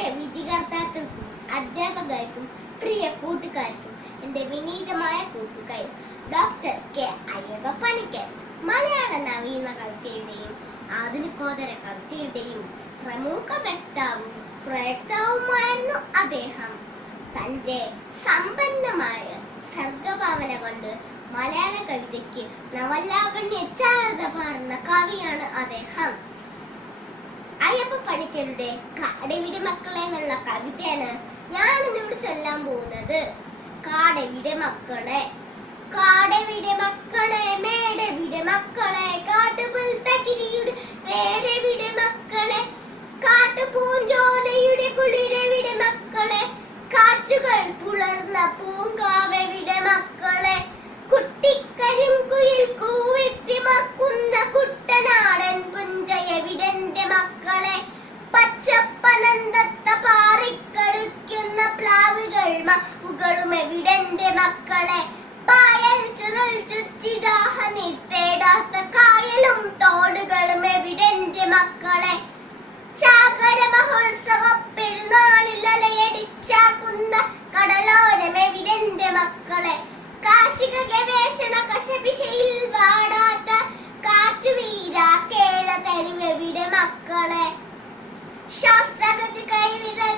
പ്രിയപ്പെട്ട വിധികർത്താക്കൾക്കും അധ്യാപകർക്കും പ്രിയ കൂട്ടുകാർക്കും എൻ്റെ വിനീതമായ കൂട്ടുകാർ ഡോക്ടർ കെ അയ്യപ്പ പണിക്കർ മലയാള നവീന കവിതയുടെയും ആധുനികോത്തര കവിതയുടെയും പ്രമുഖ വക്താവും പ്രയത്നവുമായിരുന്നു അദ്ദേഹം. തന്റെ സമ്പന്നമായ സർഗഭാവന കൊണ്ട് മലയാള കവിതയ്ക്ക് നവലാവണ്യ ചാരുത പകർന്ന കവിയാണ് അദ്ദേഹം. അയ്യപ്പ പണിക്കരുടെ കാടെവിടെ മക്കളെ എന്നുള്ള കവിതയാണ് ഞാനിന്നിവിടെ ചൊല്ലാൻ പോകുന്നത്. കാടെവിടെ മക്കളെ, കാടെവിടെ മക്കളെ, മേടെവിടെ മക്കളെ, കാട്ടുപുൽത്തകിരിയുടെ വേരെവിടെ മക്കളെ, കാട്ടുപൂഞ്ചോലയുടെ കുളിരെവിടെ മക്കളെ, കാറ്റുകൾ പുലർന്ന പൂങ്കാവെവിടെ മക്കളെ, കുട്ടിക്കരിം കുയിൽ കൂവിത്തിമക്കുന്ന കുട്ടനാടൻ പുഞ്ചയെവിടെന്റെ മക്കളെ, പച്ചപ്പനന്തത്ത പാറിക്കളിക്കുന്ന പ്ലാവുകൾ മക്കുകളും എവിടെന്റെ മക്കളെ, പായൽ ചുരുൾ ചുറ്റിദാഹ തേടാത്ത കായലും തോടുകളും എവിടെന്റെ മക്കളെ, ചാകര മഹോത്സവ പെരുന്നാളിൽ അലയടിച്ചാക്കുന്ന കടലോരം എവിടെന്റെ മക്കളെ, കാർഷിക ഗവേഷണ കശപിശയിൽ വാടാത്ത കാറ്റുവീര കേള തരുവെവിടെ മക്കളെ, ശാസ്ത്രഗതി കൈവിരൽ